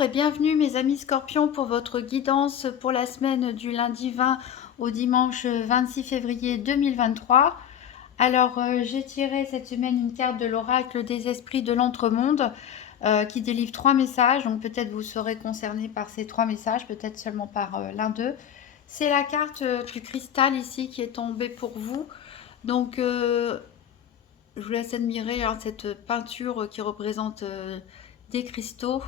Bonjour et bienvenue mes amis Scorpions pour votre guidance pour la semaine du lundi 20 au dimanche 26 février 2023. Alors j'ai tiré cette semaine une carte de l'oracle des esprits de l'entremonde qui délivre 3 messages. Donc peut-être vous serez concerné par ces 3 messages, peut-être seulement par l'un d'eux. C'est la carte du cristal ici qui est tombée pour vous. Donc je vous laisse admirer cette peinture qui représente des cristaux.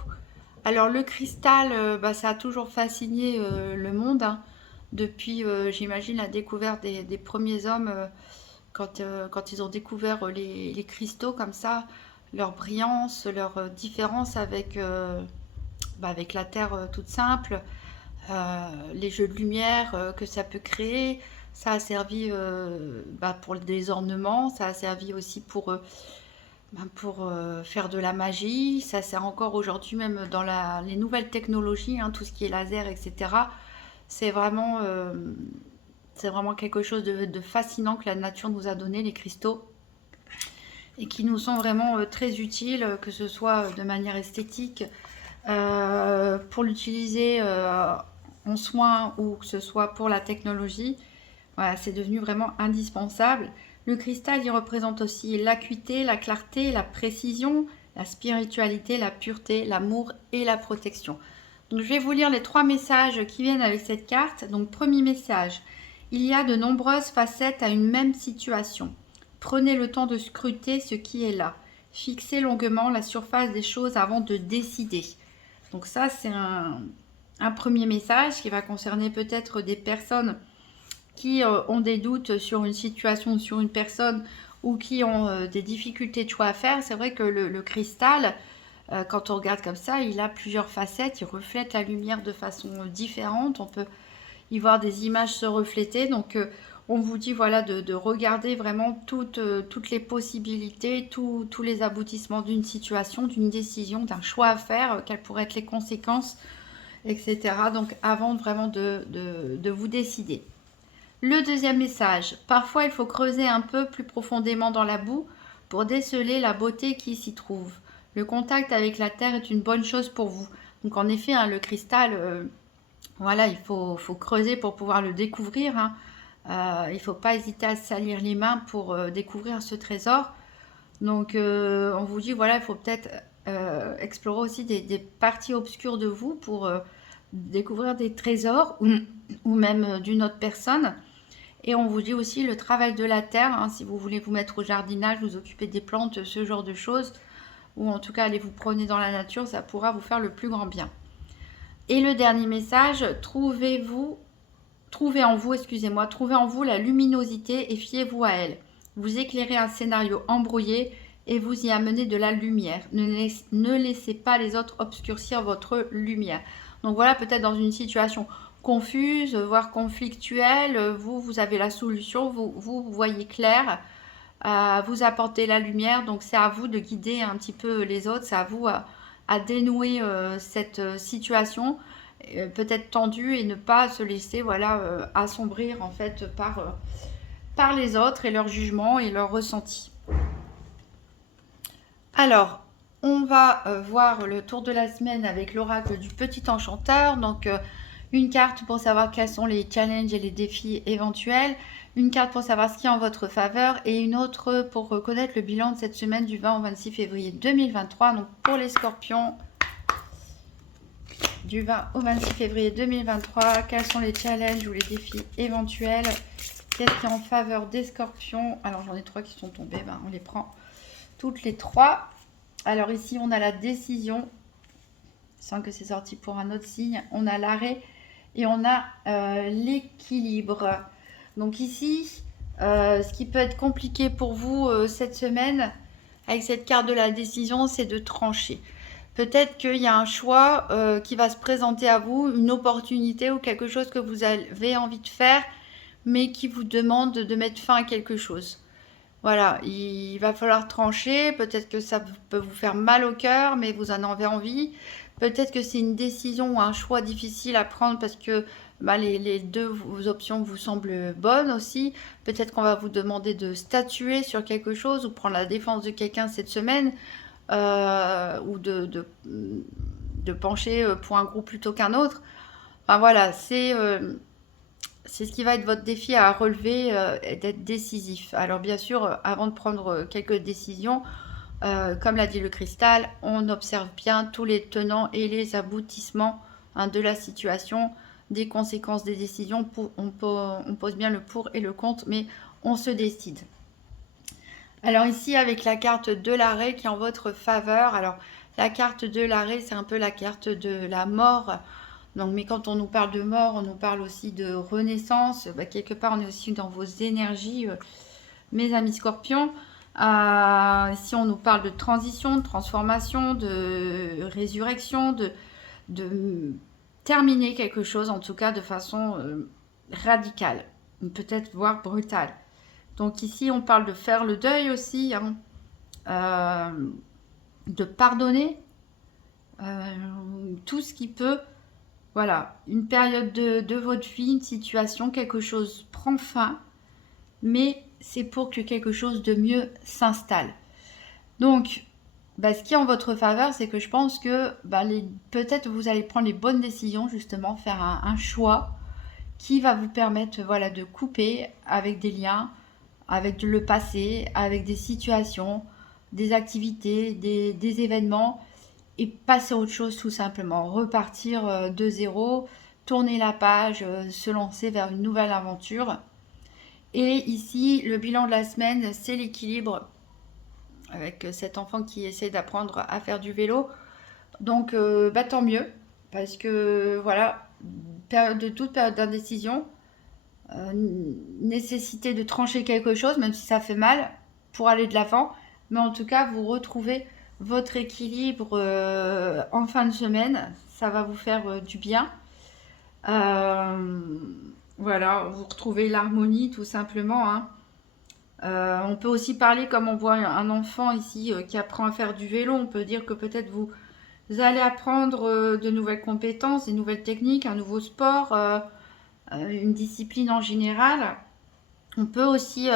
Alors le cristal, ça a toujours fasciné le monde, hein, depuis, j'imagine, la découverte des premiers hommes, quand ils ont découvert les cristaux comme ça, leur brillance, leur différence avec la Terre toute simple, les jeux de lumière que ça peut créer. Ça a servi pour des ornements, ça a servi aussi pour faire de la magie. Ça sert encore aujourd'hui, même dans les nouvelles technologies, hein, tout ce qui est laser, etc. C'est vraiment, euh, c'est vraiment quelque chose de fascinant que la nature nous a donné, les cristaux, et qui nous sont vraiment très utiles, que ce soit de manière esthétique, pour l'utiliser en soins ou que ce soit pour la technologie. Voilà, c'est devenu vraiment indispensable. Le cristal, il représente aussi l'acuité, la clarté, la précision, la spiritualité, la pureté, l'amour et la protection. Donc, je vais vous lire les 3 messages qui viennent avec cette carte. Donc, premier message, il y a de nombreuses facettes à une même situation. Prenez le temps de scruter ce qui est là. Fixez longuement la surface des choses avant de décider. Donc ça, c'est un premier message qui va concerner peut-être des personnes qui ont des doutes sur une situation, sur une personne, ou qui ont des difficultés de choix à faire. C'est vrai que le cristal, quand on regarde comme ça, il a plusieurs facettes, il reflète la lumière de façon différente, on peut y voir des images se refléter. Donc on vous dit voilà de regarder vraiment toutes les possibilités, tous les aboutissements d'une situation, d'une décision, d'un choix à faire, quelles pourraient être les conséquences, etc. Donc avant vraiment de vous décider. Le deuxième message, parfois il faut creuser un peu plus profondément dans la boue pour déceler la beauté qui s'y trouve. Le contact avec la terre est une bonne chose pour vous. Donc en effet, hein, le cristal, voilà, il faut creuser pour pouvoir le découvrir, hein. Il ne faut pas hésiter à se salir les mains pour découvrir ce trésor. Donc on vous dit, voilà, il faut peut-être explorer aussi des parties obscures de vous pour découvrir des trésors ou même d'une autre personne. Et on vous dit aussi le travail de la terre, hein, si vous voulez vous mettre au jardinage, vous occuper des plantes, ce genre de choses, ou en tout cas aller vous promener dans la nature, ça pourra vous faire le plus grand bien. Et le dernier message, trouvez en vous la luminosité et fiez-vous à elle. Vous éclairez un scénario embrouillé et vous y amenez de la lumière. Ne laissez pas les autres obscurcir votre lumière. Donc voilà, peut-être dans une situation confuse, voire conflictuelle, vous avez la solution, vous voyez clair, vous apportez la lumière, donc c'est à vous de guider un petit peu les autres, c'est à vous à dénouer cette situation, peut-être tendue, et ne pas se laisser voilà, assombrir en fait par les autres et leur jugement et leurs ressentis. Alors, on va voir le tour de la semaine avec l'oracle du petit enchanteur. Donc, une carte pour savoir quels sont les challenges et les défis éventuels, une carte pour savoir ce qui est en votre faveur et une autre pour reconnaître le bilan de cette semaine du 20 au 26 février 2023. Donc, pour les scorpions, du 20 au 26 février 2023, quels sont les challenges ou les défis éventuels? Qu'est-ce qui est en faveur des scorpions? Alors, j'en ai 3 qui sont tombés, on les prend toutes les 3. Alors ici, on a la décision, sans que c'est sorti pour un autre signe. On a l'arrêt et on a l'équilibre. Donc ici, ce qui peut être compliqué pour vous cette semaine, avec cette carte de la décision, c'est de trancher. Peut-être qu'il y a un choix qui va se présenter à vous, une opportunité ou quelque chose que vous avez envie de faire, mais qui vous demande de mettre fin à quelque chose. Voilà, il va falloir trancher. Peut-être que ça peut vous faire mal au cœur, mais vous en avez envie. Peut-être que c'est une décision ou un choix difficile à prendre parce que les deux options vous semblent bonnes aussi. Peut-être qu'on va vous demander de statuer sur quelque chose ou prendre la défense de quelqu'un cette semaine, ou de pencher pour un groupe plutôt qu'un autre. Enfin voilà, c'est ce qui va être votre défi à relever et d'être décisif. Alors bien sûr, avant de prendre quelques décisions, comme l'a dit le cristal, on observe bien tous les tenants et les aboutissements de la situation, des conséquences des décisions. On pose bien le pour et le contre, mais on se décide. Alors ici, avec la carte de l'arrêt qui est en votre faveur, alors la carte de l'arrêt, c'est un peu la carte de la mort. Donc, mais quand on nous parle de mort, on nous parle aussi de renaissance. Quelque part, on est aussi dans vos énergies, mes amis scorpions. Ici, on nous parle de transition, de transformation, de résurrection, de terminer quelque chose, en tout cas de façon radicale, peut-être voire brutale. Donc ici, on parle de faire le deuil aussi, de pardonner tout ce qui peut. Voilà, une période de votre vie, une situation, quelque chose prend fin, mais c'est pour que quelque chose de mieux s'installe. Donc, ce qui est en votre faveur, c'est que je pense que peut-être vous allez prendre les bonnes décisions, justement, faire un choix qui va vous permettre de couper avec des liens, avec le passé, avec des situations, des activités, des événements, et passer à autre chose tout simplement. Repartir de zéro, tourner la page, se lancer vers une nouvelle aventure. Et ici, le bilan de la semaine, c'est l'équilibre avec cet enfant qui essaie d'apprendre à faire du vélo. Donc, tant mieux, parce que voilà, toute période d'indécision, nécessité de trancher quelque chose, même si ça fait mal, pour aller de l'avant. Mais en tout cas, vous retrouvez votre équilibre en fin de semaine. Ça va vous faire du bien. Voilà, vous retrouvez l'harmonie tout simplement. On peut aussi parler comme on voit un enfant ici qui apprend à faire du vélo. On peut dire que peut-être vous allez apprendre de nouvelles compétences, des nouvelles techniques, un nouveau sport, une discipline en général. On peut aussi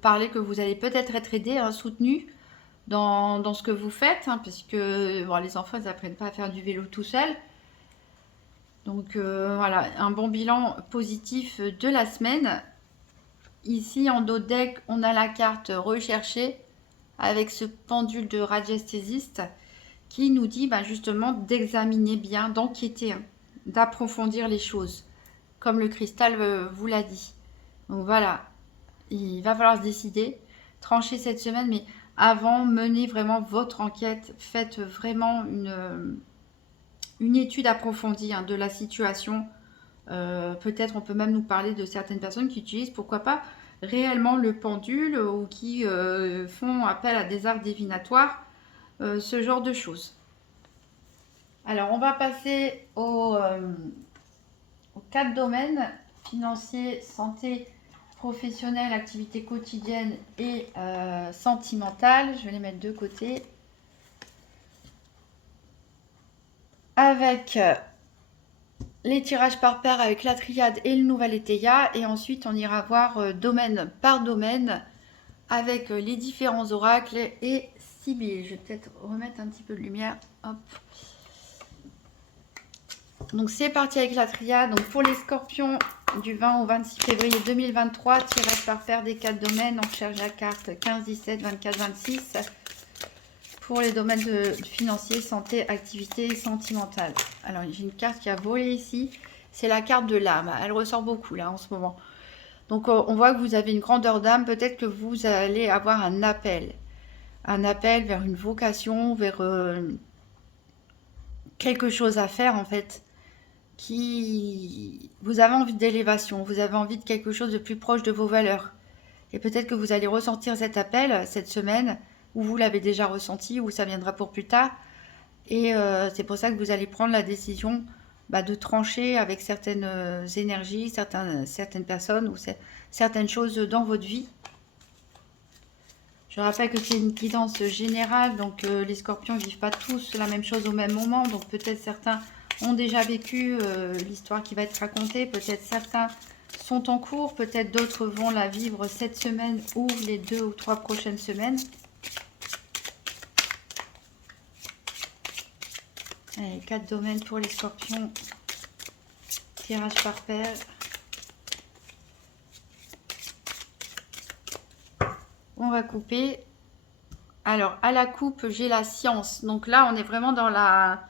parler que vous allez peut-être être aidé, soutenu dans ce que vous faites, parce que les enfants, ils n'apprennent pas à faire du vélo tout seuls. Donc voilà, un bon bilan positif de la semaine. Ici, en dos de deck, on a la carte recherchée avec ce pendule de radiesthésiste qui nous dit justement d'examiner bien, d'enquêter, d'approfondir les choses, comme le cristal vous l'a dit. Donc voilà, il va falloir se décider, trancher cette semaine, mais avant, menez vraiment votre enquête, faites vraiment une étude approfondie de la situation. Peut-être on peut même nous parler de certaines personnes qui utilisent, pourquoi pas, réellement le pendule ou qui font appel à des arts divinatoires, ce genre de choses. Alors, on va passer aux 4 domaines: financier, santé, professionnel, activité quotidienne et sentimentale. Je vais les mettre de côté. Avec les tirages par paire avec la triade et le nouvel Éteia. Et ensuite, on ira voir domaine par domaine avec les différents oracles et Sibylle. Je vais peut-être remettre un petit peu de lumière. Hop. Donc c'est parti avec la triade. Donc pour les scorpions, du 20 au 26 février 2023, tirage par paire des 4 domaines. On cherche la carte 15, 17, 24, 26. Pour les domaines de financier, santé, activité sentimentale. Alors j'ai une carte qui a volé ici. C'est la carte de l'âme. Elle ressort beaucoup là en ce moment. Donc on voit que vous avez une grandeur d'âme. Peut-être que vous allez avoir un appel. Un appel vers une vocation, vers quelque chose à faire en fait. Vous avez envie d'élévation, vous avez envie de quelque chose de plus proche de vos valeurs. Et peut-être que vous allez ressentir cet appel cette semaine, ou vous l'avez déjà ressenti, ou ça viendra pour plus tard. Et c'est pour ça que vous allez prendre la décision de trancher avec certaines énergies, certaines personnes, ou certaines choses dans votre vie. Je rappelle que c'est une guidance générale, donc les scorpions ne vivent pas tous la même chose au même moment, donc peut-être certains ont déjà vécu l'histoire qui va être racontée, peut-être certains sont en cours, peut-être d'autres vont la vivre cette semaine ou les 2 ou 3 prochaines semaines. Allez, 4 domaines pour les scorpions. Tirage par paire. On va couper. Alors, à la coupe, j'ai la science. Donc là, on est vraiment dans la...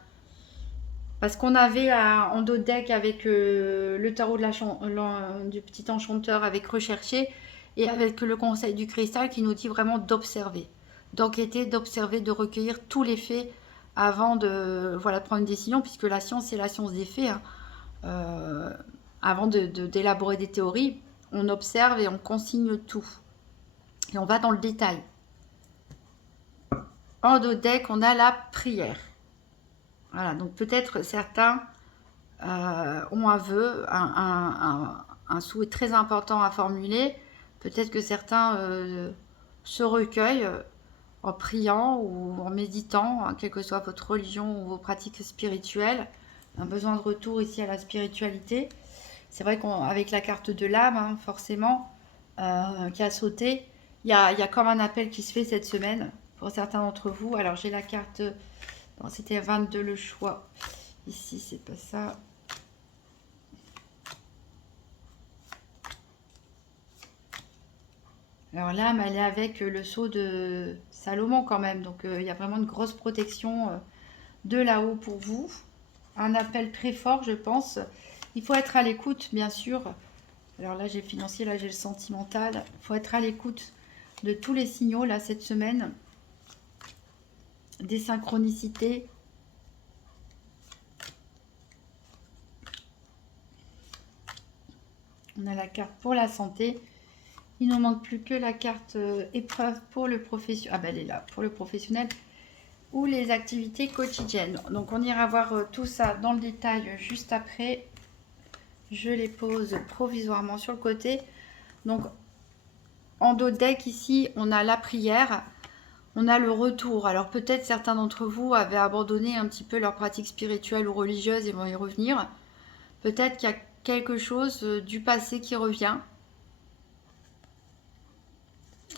Parce qu'on avait en dos de deck avec le tarot du petit enchanteur avec rechercher et avec le conseil du cristal qui nous dit vraiment d'observer, d'enquêter, d'observer, de recueillir tous les faits avant de prendre une décision, puisque la science, c'est la science des faits. Hein. Avant d'élaborer des théories, on observe et on consigne tout. Et on va dans le détail. En dos de deck, on a la prière. Voilà, donc peut-être certains ont un vœu, un souhait très important à formuler. Peut-être que certains se recueillent en priant ou en méditant, hein, quelle que soit votre religion ou vos pratiques spirituelles. Un besoin de retour ici à la spiritualité. C'est vrai qu'avec la carte de l'âme, hein, forcément, qui a sauté, il y a comme un appel qui se fait cette semaine pour certains d'entre vous. Alors j'ai la carte, c'était 22 le choix. Ici, c'est pas ça. Alors l'âme, elle est avec le sceau de Salomon quand même. Donc il y a vraiment une grosse protection de là-haut pour vous. Un appel très fort, je pense. Il faut être à l'écoute, bien sûr. Alors là, j'ai le financier, là, j'ai le sentimental. Il faut être à l'écoute de tous les signaux, là, cette semaine. Des synchronicités. On a la carte pour la santé. Il ne manque plus que la carte épreuve pour le professionnel. Ah ben elle est là, pour le professionnel ou les activités quotidiennes. Donc on ira voir tout ça dans le détail juste après. Je les pose provisoirement sur le côté. Donc en dos de deck ici, on a la prière, on a le retour. Alors peut-être certains d'entre vous avaient abandonné un petit peu leur pratique spirituelle ou religieuse et vont y revenir. Peut-être qu'il y a quelque chose du passé qui revient.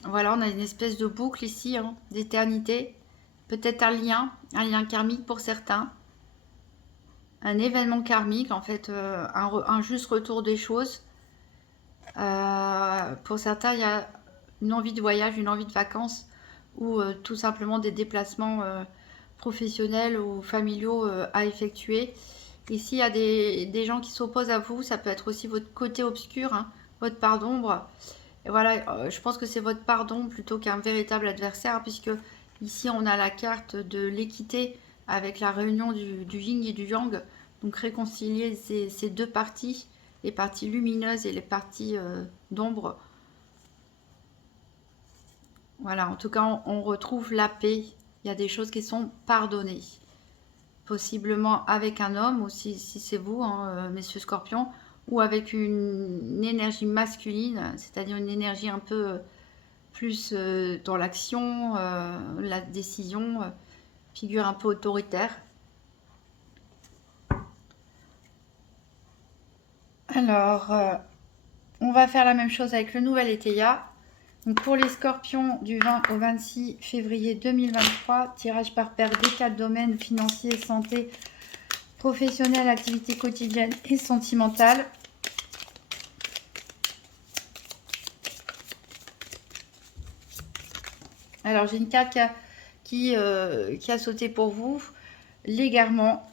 Voilà, on a une espèce de boucle ici, hein, d'éternité. Peut-être un lien karmique pour certains. Un événement karmique, en fait, un juste retour des choses. Pour certains, il y a une envie de voyage, une envie de vacances ou tout simplement des déplacements professionnels ou familiaux à effectuer. Ici, il y a des gens qui s'opposent à vous. Ça peut être aussi votre côté obscur, hein, votre part d'ombre. Et voilà, je pense que c'est votre pardon plutôt qu'un véritable adversaire, puisque ici on a la carte de l'équité avec la réunion du yin et du yang. Donc réconcilier ces deux parties, les parties lumineuses et les parties d'ombre. Voilà, en tout cas on retrouve la paix. Il y a des choses qui sont pardonnées. Possiblement avec un homme, ou si c'est vous, hein, messieurs scorpions, ou avec une énergie masculine, c'est-à-dire une énergie un peu plus dans l'action, la décision, figure un peu autoritaire. Alors, on va faire la même chose avec le nouvel Étéia. Donc pour les scorpions du 20 au 26 février 2023, tirage par paire des 4 domaines financiers, santé, professionnelle, activité quotidienne et sentimentale. Alors j'ai une carte qui a sauté pour vous, l'égarement.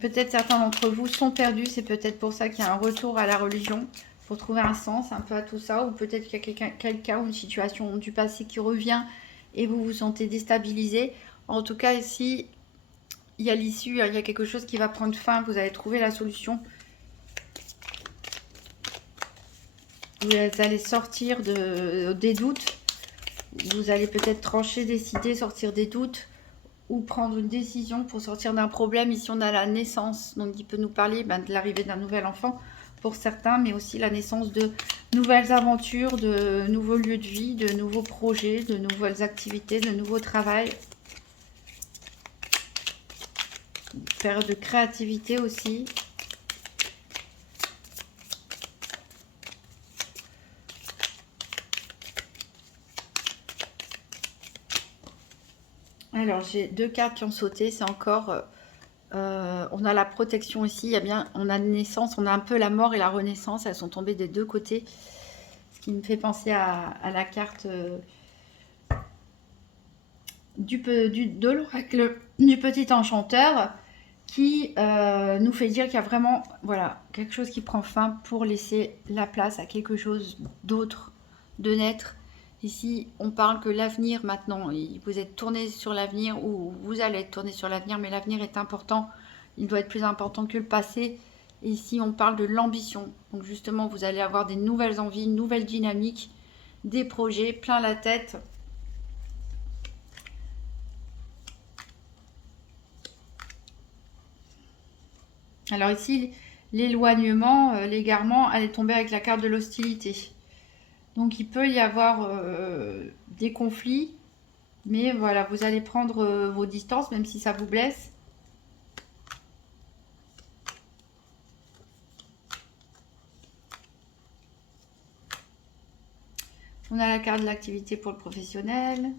Peut-être certains d'entre vous sont perdus, c'est peut-être pour ça qu'il y a un retour à la religion, pour trouver un sens un peu à tout ça, ou peut-être qu'il y a quelqu'un ou une situation du passé qui revient et vous vous sentez déstabilisé. En tout cas ici, il y a l'issue, il y a quelque chose qui va prendre fin, vous allez trouver la solution. Vous allez sortir des doutes. Vous allez peut-être trancher, décider, sortir des doutes ou prendre une décision pour sortir d'un problème. Ici, on a la naissance, donc il peut nous parler de l'arrivée d'un nouvel enfant pour certains, mais aussi la naissance de nouvelles aventures, de nouveaux lieux de vie, de nouveaux projets, de nouvelles activités, de nouveaux travails. Période de créativité aussi. Alors, j'ai deux cartes qui ont sauté. C'est encore On a la protection ici, il y a bien, on a naissance, on a un peu la mort et la renaissance, elles sont tombées des deux côtés. Ce qui me fait penser à la carte de l'oracle du petit enchanteur, qui nous fait dire qu'il y a vraiment, voilà, quelque chose qui prend fin pour laisser la place à quelque chose d'autre, de naître. Ici, on parle que l'avenir maintenant, vous êtes tourné sur l'avenir ou vous allez être tourné sur l'avenir, mais l'avenir est important. Il doit être plus important que le passé. Et ici, on parle de l'ambition. Donc justement, vous allez avoir des nouvelles envies, une nouvelle dynamique, des projets plein la tête. Alors ici, l'éloignement, l'égarement, elle est tombée avec la carte de l'hostilité. Donc il peut y avoir des conflits, mais voilà, vous allez prendre vos distances, même si ça vous blesse. On a la carte de l'activité pour le professionnel.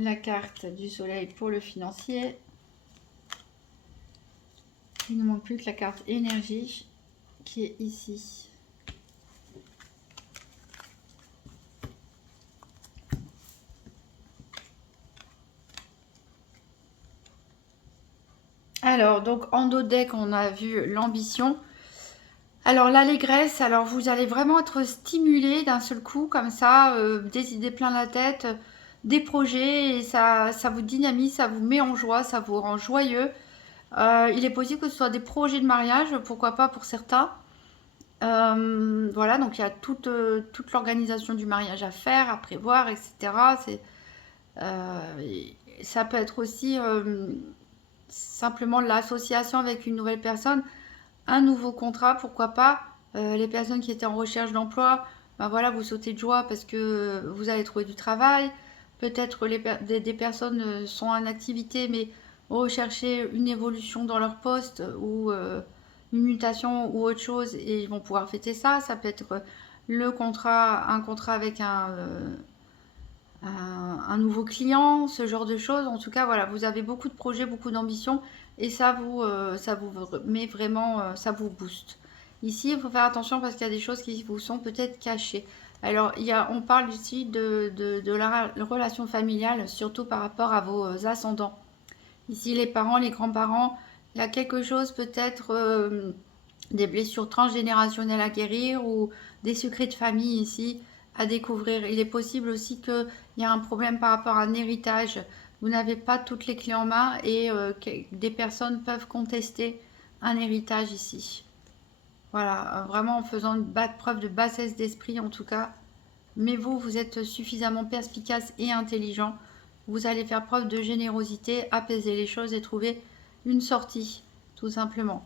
La carte du soleil pour le financier. Il ne manque plus que la carte énergie qui est ici. Alors, donc en dos de deck, on a vu l'ambition. Alors, l'allégresse, alors vous allez vraiment être stimulé d'un seul coup, comme ça, des idées plein la tête, des projets, et ça vous dynamise, ça vous met en joie, ça vous rend joyeux. Il est possible que ce soit des projets de mariage, pourquoi pas pour certains. Voilà, donc il y a toute l'organisation du mariage à faire, à prévoir, etc. Ça peut être aussi simplement l'association avec une nouvelle personne, un nouveau contrat, pourquoi pas. Les personnes qui étaient en recherche d'emploi, ben voilà, vous sautez de joie parce que vous allez trouver du travail. Peut-être des personnes sont en activité mais rechercher une évolution dans leur poste ou une mutation ou autre chose et ils vont pouvoir fêter ça. Ça peut être un contrat avec un nouveau client, ce genre de choses. En tout cas, voilà, vous avez beaucoup de projets, beaucoup d'ambition et ça vous met vraiment, ça vous booste. Ici, il faut faire attention parce qu'il y a des choses qui vous sont peut-être cachées. Alors, on parle ici de la relation familiale, surtout par rapport à vos ascendants. Ici, les parents, les grands-parents, il y a quelque chose peut-être des blessures transgénérationnelles à guérir ou des secrets de famille ici à découvrir. Il est possible aussi qu'il y a un problème par rapport à un héritage. Vous n'avez pas toutes les clés en main et des personnes peuvent contester un héritage ici. Voilà, vraiment en faisant une preuve de bassesse d'esprit en tout cas. Mais vous êtes suffisamment perspicace et intelligent. Vous allez faire preuve de générosité, apaiser les choses et trouver une sortie, tout simplement,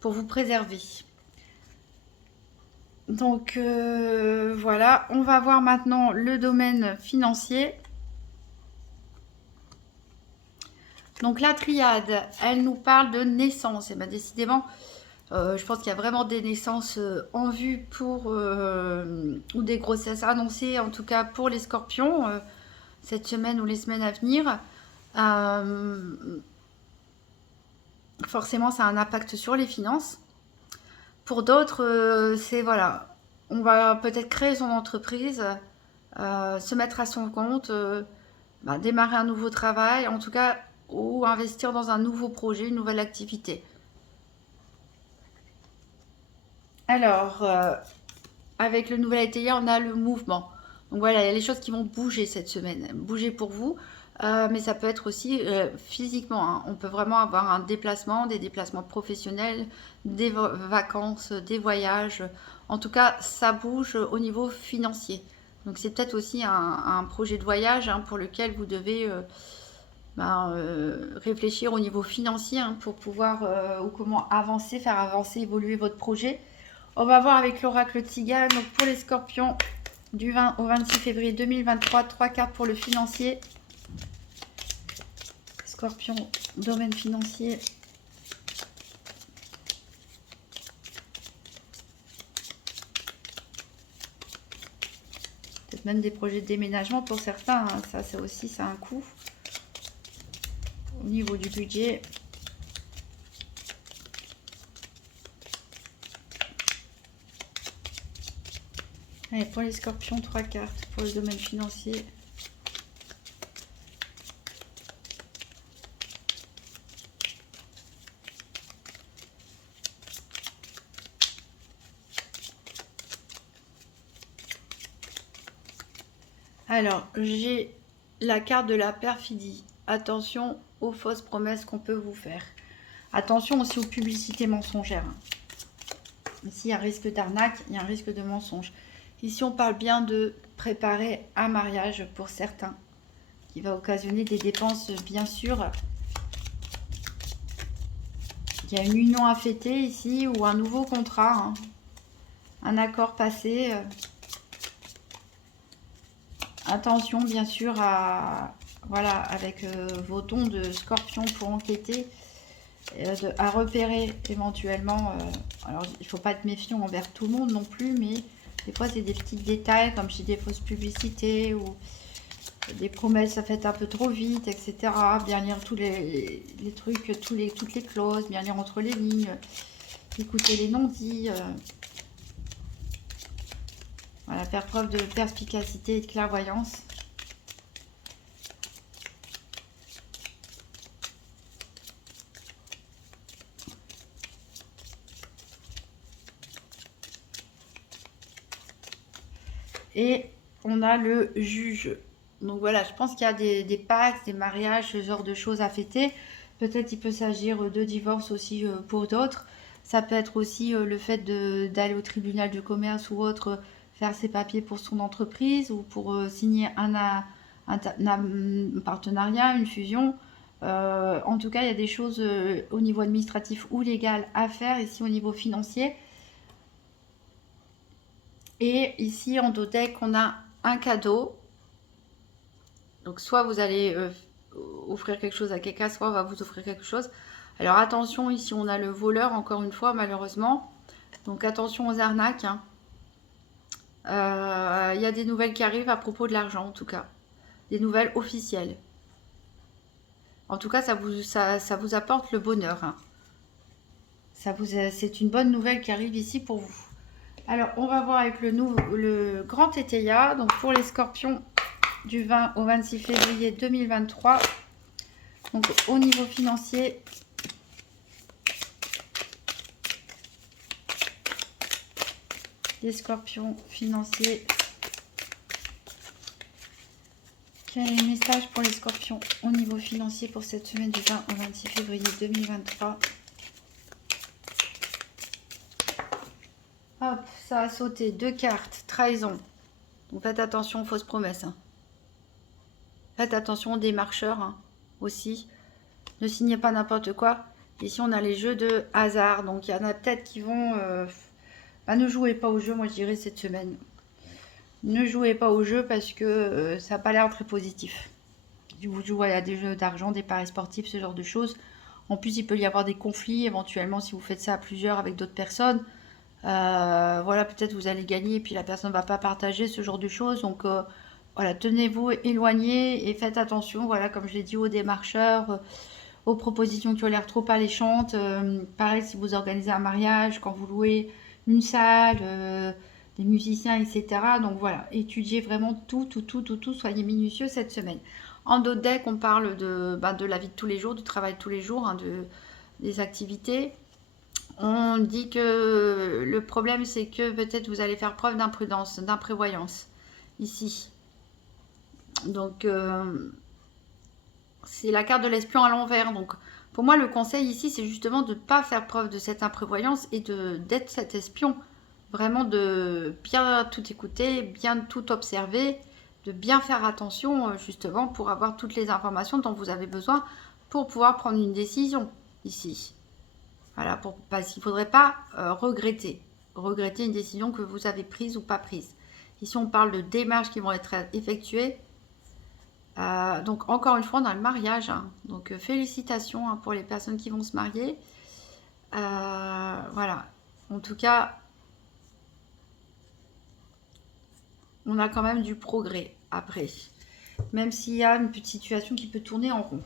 pour vous préserver. Donc voilà, on va voir maintenant le domaine financier. Donc la triade, elle nous parle de naissance. Et bien décidément, je pense qu'il y a vraiment des naissances en vue ou des grossesses annoncées, en tout cas pour les scorpions, cette semaine ou les semaines à venir. Forcément, ça a un impact sur les finances. Pour d'autres, c'est voilà, on va peut-être créer son entreprise, se mettre à son compte, démarrer un nouveau travail, en tout cas, ou investir dans un nouveau projet, une nouvelle activité. Alors, avec le nouvel étayer, on a le mouvement. Donc voilà, il y a les choses qui vont bouger cette semaine, bouger pour vous. Mais ça peut être aussi physiquement, hein. On peut vraiment avoir un déplacement, des déplacements professionnels, des vacances, des voyages. En tout cas, ça bouge au niveau financier. Donc c'est peut-être aussi un projet de voyage hein, pour lequel vous devez réfléchir au niveau financier hein, pour pouvoir ou comment avancer, faire avancer, évoluer votre projet. On va voir avec l'oracle Tzigane. Donc pour les scorpions, du 20 au 26 février 2023, 3 cartes pour le financier. Scorpion, domaine financier. peut-être même des projets de déménagement pour certains, hein. Ça, c'est aussi, ça a un coût au niveau du budget. Allez, pour les scorpions, 3 cartes pour le domaine financier. Alors, j'ai la carte de la perfidie. Attention aux fausses promesses qu'on peut vous faire. Attention aussi aux publicités mensongères. Ici, il y a un risque d'arnaque, il y a un risque de mensonge. Ici, on parle bien de préparer un mariage pour certains, qui va occasionner des dépenses, bien sûr. Il y a une union à fêter ici, ou un nouveau contrat, hein. Un accord passé. Attention, bien sûr, à... Voilà, avec vos dons de scorpion pour enquêter, à repérer éventuellement. Alors, il ne faut pas être méfiant envers tout le monde non plus, mais des fois, c'est des petits détails, comme chez des fausses publicités ou des promesses faites un peu trop vite, etc. Bien lire tous les trucs, toutes les clauses, bien lire entre les lignes, écouter les non-dits. Voilà, faire preuve de perspicacité et de clairvoyance. Et on a le juge. Donc voilà, je pense qu'il y a des pactes, des mariages, ce genre de choses à fêter. Peut-être il peut s'agir de divorce aussi pour d'autres. Ça peut être aussi le fait d'aller au tribunal de commerce ou autre, faire ses papiers pour son entreprise ou pour signer un partenariat, une fusion. En tout cas, il y a des choses au niveau administratif ou légal à faire ici au niveau financier. Et ici, en dos deck, on a un cadeau. Donc, soit vous allez offrir quelque chose à quelqu'un, soit on va vous offrir quelque chose. Alors, attention, ici, on a le voleur, encore une fois, malheureusement. Donc, attention aux arnaques, hein. Y a des nouvelles qui arrivent à propos de l'argent, en tout cas. Des nouvelles officielles. En tout cas, ça vous apporte le bonheur, hein. C'est une bonne nouvelle qui arrive ici pour vous. Alors, on va voir avec le grand Tétéia. Donc, pour les scorpions, du 20 au 26 février 2023. Donc, au niveau financier, les scorpions financiers. Quel est le message pour les scorpions au niveau financier pour cette semaine du 20 au 26 février 2023? Hop, ça a sauté. 2 cartes. Trahison. Donc faites attention aux fausses promesses, hein. Faites attention aux démarcheurs, hein, aussi. Ne signez pas n'importe quoi. Ici, on a les jeux de hasard. Donc, il y en a peut-être qui vont... ne jouez pas au jeu, moi, je dirais, cette semaine. Ne jouez pas au jeu parce que ça n'a pas l'air très positif. Si vous jouez à des jeux d'argent, des paris sportifs, ce genre de choses. En plus, il peut y avoir des conflits, éventuellement, si vous faites ça à plusieurs avec d'autres personnes. Voilà, peut-être vous allez gagner et puis la personne ne va pas partager ce genre de choses. Donc, voilà, tenez-vous éloignés et faites attention, voilà, comme je l'ai dit, aux démarcheurs, aux propositions qui ont l'air trop alléchantes. Pareil, si vous organisez un mariage, quand vous louez une salle, des musiciens, etc. Donc voilà, étudiez vraiment tout, soyez minutieux cette semaine. En dos de deck, on parle de la vie de tous les jours, du travail de tous les jours, hein, des activités. On dit que le problème, c'est que peut-être vous allez faire preuve d'imprudence, d'imprévoyance, ici. Donc, c'est la carte de l'espion à l'envers. Donc, pour moi, le conseil ici, c'est justement de ne pas faire preuve de cette imprévoyance et d'être cet espion. Vraiment de bien tout écouter, bien tout observer, de bien faire attention, justement, pour avoir toutes les informations dont vous avez besoin pour pouvoir prendre une décision, ici. Voilà, parce qu'il ne faudrait pas regretter une décision que vous avez prise ou pas prise. Ici, on parle de démarches qui vont être effectuées. Donc, encore une fois, on a le mariage, hein. Donc, félicitations, hein, pour les personnes qui vont se marier. Voilà. En tout cas, on a quand même du progrès après. Même s'il y a une petite situation qui peut tourner en rond.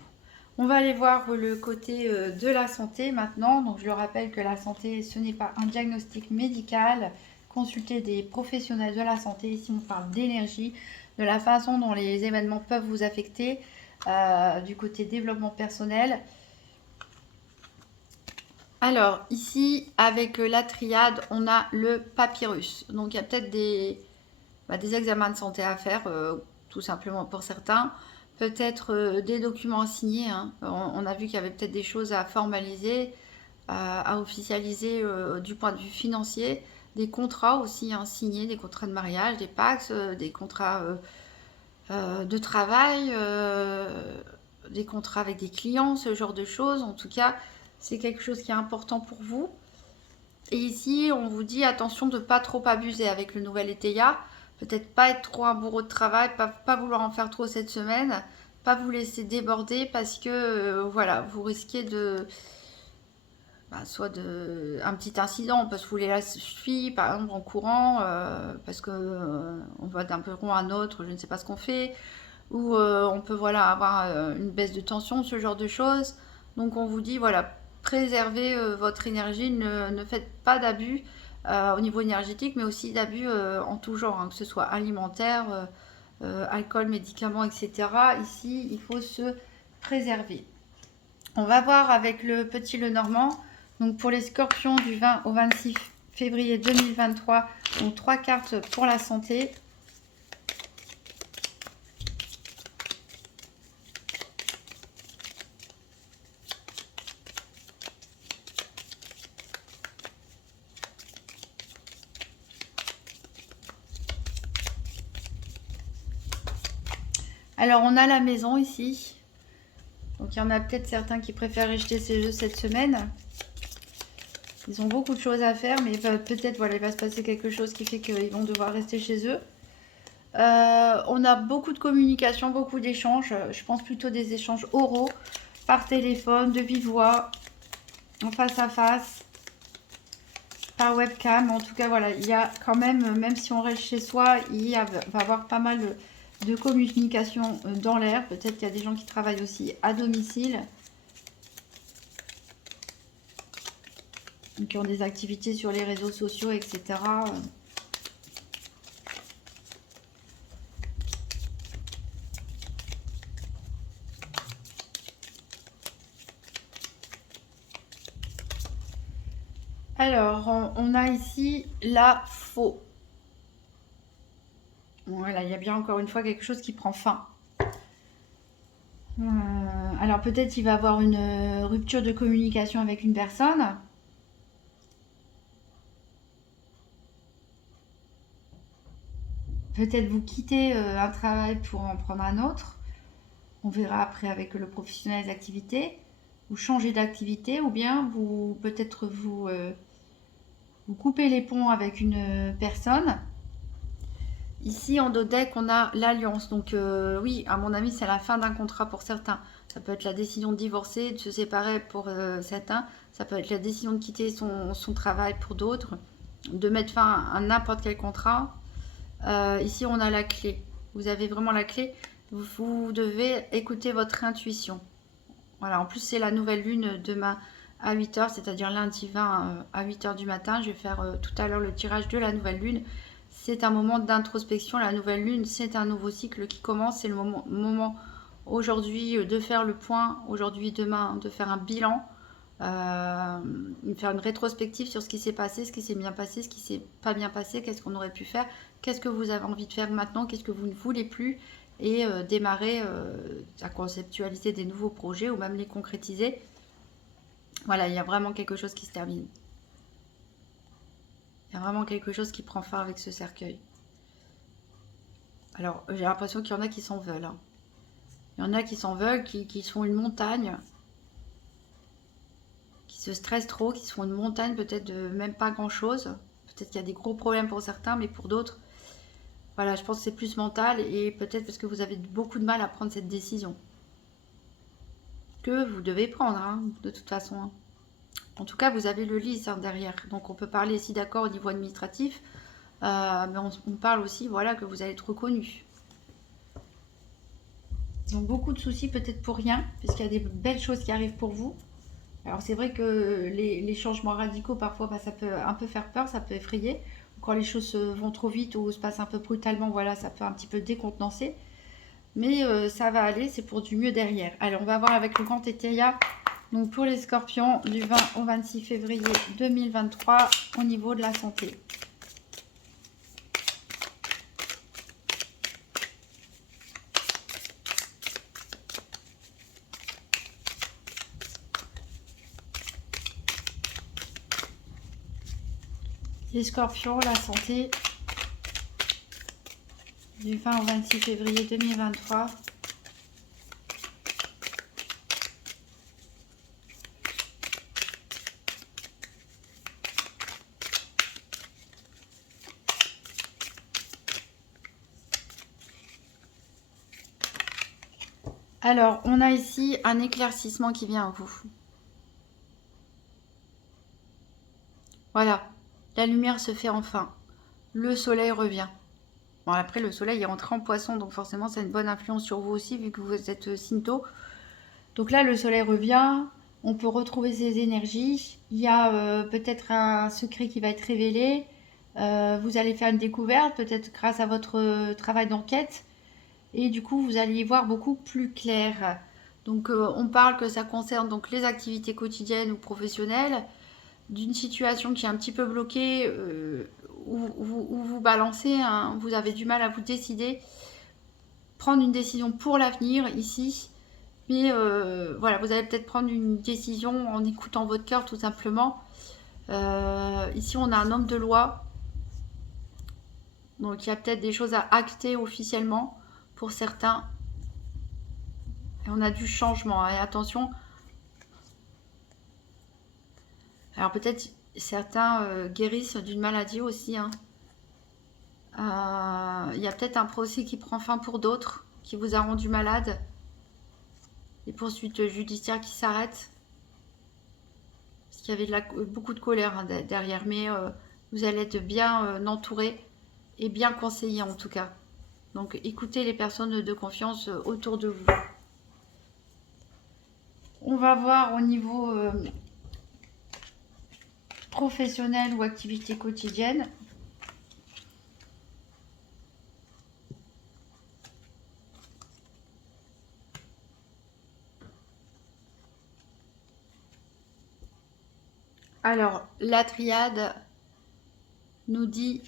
On va aller voir le côté de la santé maintenant. Donc je le rappelle que la santé, ce n'est pas un diagnostic médical. Consultez des professionnels de la santé. Ici, on parle d'énergie, de la façon dont les événements peuvent vous affecter, du côté développement personnel. Alors, ici, avec la triade, on a le papyrus. Donc, il y a peut-être des examens de santé à faire, tout simplement pour certains. Peut-être des documents à signer. Hein. On a vu qu'il y avait peut-être des choses à formaliser, à officialiser du point de vue financier. Des contrats aussi hein, signés, des contrats de mariage, des pactes, des contrats de travail, des contrats avec des clients, ce genre de choses. En tout cas, c'est quelque chose qui est important pour vous. Et ici, on vous dit attention de ne pas trop abuser avec le nouvel Étéia. Peut-être pas être trop un bourreau de travail, pas vouloir en faire trop cette semaine, pas vous laisser déborder parce que voilà, vous risquez de soit de un petit incident, on peut se fouler la cheville par exemple en courant parce que on va d'un peu rond à un autre, je ne sais pas ce qu'on fait, ou on peut voilà avoir une baisse de tension, ce genre de choses. Donc on vous dit voilà, préservez votre énergie, ne faites pas d'abus au niveau énergétique, mais aussi d'abus en tout genre, hein, que ce soit alimentaire, alcool, médicaments, etc. Ici, il faut se préserver. On va voir avec le petit Lenormand. Donc pour les scorpions du 20 au 26 février 2023, donc 3 cartes pour la santé. Alors on a la maison ici. Donc il y en a peut-être certains qui préfèrent acheter ces jeux cette semaine. Ils ont beaucoup de choses à faire, mais peut-être voilà, il va se passer quelque chose qui fait qu'ils vont devoir rester chez eux. On a beaucoup de communication, beaucoup d'échanges. Je pense plutôt des échanges oraux, par téléphone, de vive voix, en face à face, par webcam. En tout cas, voilà, il y a quand même si on reste chez soi, va avoir pas mal de communication dans l'air. Peut-être qu'il y a des gens qui travaillent aussi à domicile. Qui ont des activités sur les réseaux sociaux, etc. Alors, on a ici la faux. Voilà, il y a bien encore une fois quelque chose qui prend fin. Alors peut-être il va avoir une rupture de communication avec une personne. Peut-être vous quittez un travail pour en prendre un autre. On verra après avec le professionnel des activités. Vous changez d'activité ou bien vous peut-être vous coupez les ponts avec une personne. Ici en dos deck on a l'alliance. Donc oui, à mon avis c'est la fin d'un contrat pour certains. Ça peut être la décision de divorcer, de se séparer pour certains. Ça peut être la décision de quitter son travail pour d'autres. De mettre fin à n'importe quel contrat. Ici, on a la clé. Vous avez vraiment la clé. Vous devez écouter votre intuition. Voilà, en plus, c'est la nouvelle lune demain à 8h, c'est-à-dire lundi 20 à 8h du matin. Je vais faire tout à l'heure le tirage de la nouvelle lune. C'est un moment d'introspection. La nouvelle lune, c'est un nouveau cycle qui commence. C'est le moment aujourd'hui de faire le point. Aujourd'hui, demain, de faire un bilan. Faire une rétrospective sur ce qui s'est passé, ce qui s'est bien passé, ce qui s'est pas bien passé, qu'est-ce qu'on aurait pu faire, qu'est-ce que vous avez envie de faire maintenant, qu'est-ce que vous ne voulez plus, et démarrer à conceptualiser des nouveaux projets ou même les concrétiser. Voilà, il y a vraiment quelque chose qui se termine. Il y a vraiment quelque chose qui prend fin avec ce cercueil. Alors, j'ai l'impression qu'il y en a qui s'en veulent. Hein. Il y en a qui s'en veulent, qui se font une montagne, qui se stressent trop, qui se font une montagne peut-être de même pas grand-chose. Peut-être qu'il y a des gros problèmes pour certains, mais pour d'autres, voilà, je pense que c'est plus mental et peut-être parce que vous avez beaucoup de mal à prendre cette décision. Que vous devez prendre, hein, de toute façon. Hein. En tout cas, vous avez le lys hein, derrière. Donc on peut parler ici d'accord au niveau administratif. Mais on parle aussi, voilà, que vous allez être reconnu. Donc beaucoup de soucis peut-être pour rien, puisqu'il y a des belles choses qui arrivent pour vous. Alors c'est vrai que les changements radicaux, parfois, ça peut un peu faire peur, ça peut effrayer. Quand les choses vont trop vite ou se passent un peu brutalement, voilà, ça peut un petit peu décontenancer. Mais ça va aller, c'est pour du mieux derrière. Alors on va voir avec le grand Eteria. Donc pour les scorpions, du 20 au 26 février 2023, au niveau de la santé. Les scorpions, la santé, du 20 au 26 février 2023. Alors, on a ici un éclaircissement qui vient à vous. Voilà, la lumière se fait enfin. Le soleil revient. Bon, après, le soleil est rentré en poisson, donc forcément, ça a une bonne influence sur vous aussi, vu que vous êtes Shinto. Donc là, le soleil revient, on peut retrouver ses énergies. Il y a peut-être un secret qui va être révélé. Vous allez faire une découverte, peut-être grâce à votre travail d'enquête. Et du coup, vous allez y voir beaucoup plus clair. Donc, on parle que ça concerne donc les activités quotidiennes ou professionnelles, d'une situation qui est un petit peu bloquée, où vous balancez, hein, vous avez du mal à vous décider, prendre une décision pour l'avenir ici. Mais voilà, vous allez peut-être prendre une décision en écoutant votre cœur tout simplement. Ici, on a un homme de loi. Donc, il y a peut-être des choses à acter officiellement pour certains. Et on a du changement. Hein, et attention. Alors, peut-être certains guérissent d'une maladie aussi. Hein. Il y a peut-être un procès qui prend fin pour d'autres, qui vous a rendu malade. Les poursuites judiciaires qui s'arrêtent. Parce qu'il y avait beaucoup de colère hein, derrière. Mais vous allez être bien entouré et bien conseillé en tout cas. Donc écoutez les personnes de confiance autour de vous. On va voir au niveau professionnel ou activité quotidienne. Alors, la triade nous dit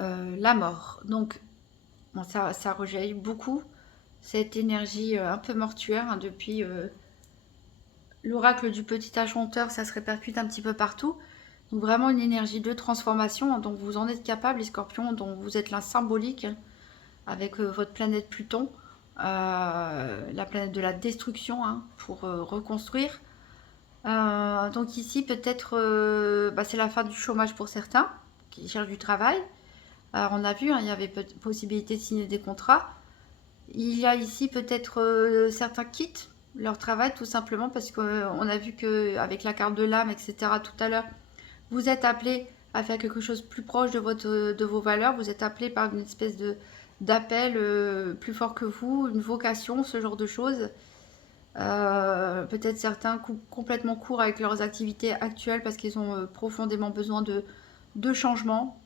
la mort. Donc, bon, ça rejaillit beaucoup cette énergie un peu mortuaire hein, depuis l'oracle du petit enchanteur, ça se répercute un petit peu partout. Donc, vraiment une énergie de transformation hein, dont vous en êtes capable, les scorpions, dont vous êtes la symbolique hein, avec votre planète Pluton, la planète de la destruction hein, pour reconstruire. Donc ici, peut-être, c'est la fin du chômage pour certains qui cherchent du travail. Alors, on a vu, hein, il y avait possibilité de signer des contrats. Il y a ici peut-être certains quittent leur travail tout simplement parce qu'on a vu qu'avec la carte de l'âme, etc., tout à l'heure, vous êtes appelé à faire quelque chose plus proche de vos valeurs. Vous êtes appelé par une espèce d'appel plus fort que vous, une vocation, ce genre de choses. Peut-être certains complètement courts avec leurs activités actuelles parce qu'ils ont profondément besoin de changement.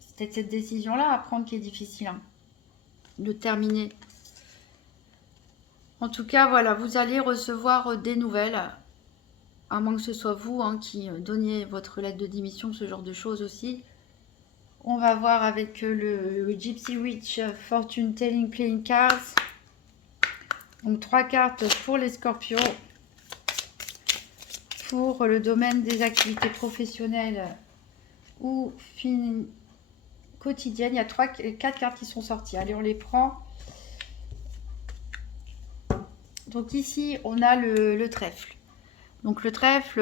C'est peut-être cette décision-là à prendre qui est difficile hein, de terminer. En tout cas, voilà, vous allez recevoir des nouvelles, à moins que ce soit vous hein, qui donniez votre lettre de démission, ce genre de choses aussi. On va voir avec le Gypsy Witch Fortune Telling Playing Cards. Donc 3 cartes pour les scorpions. Pour le domaine des activités professionnelles ou quotidiennes. Il y a 4 cartes qui sont sorties. Allez, on les prend. Donc ici, on a le trèfle. Donc le trèfle,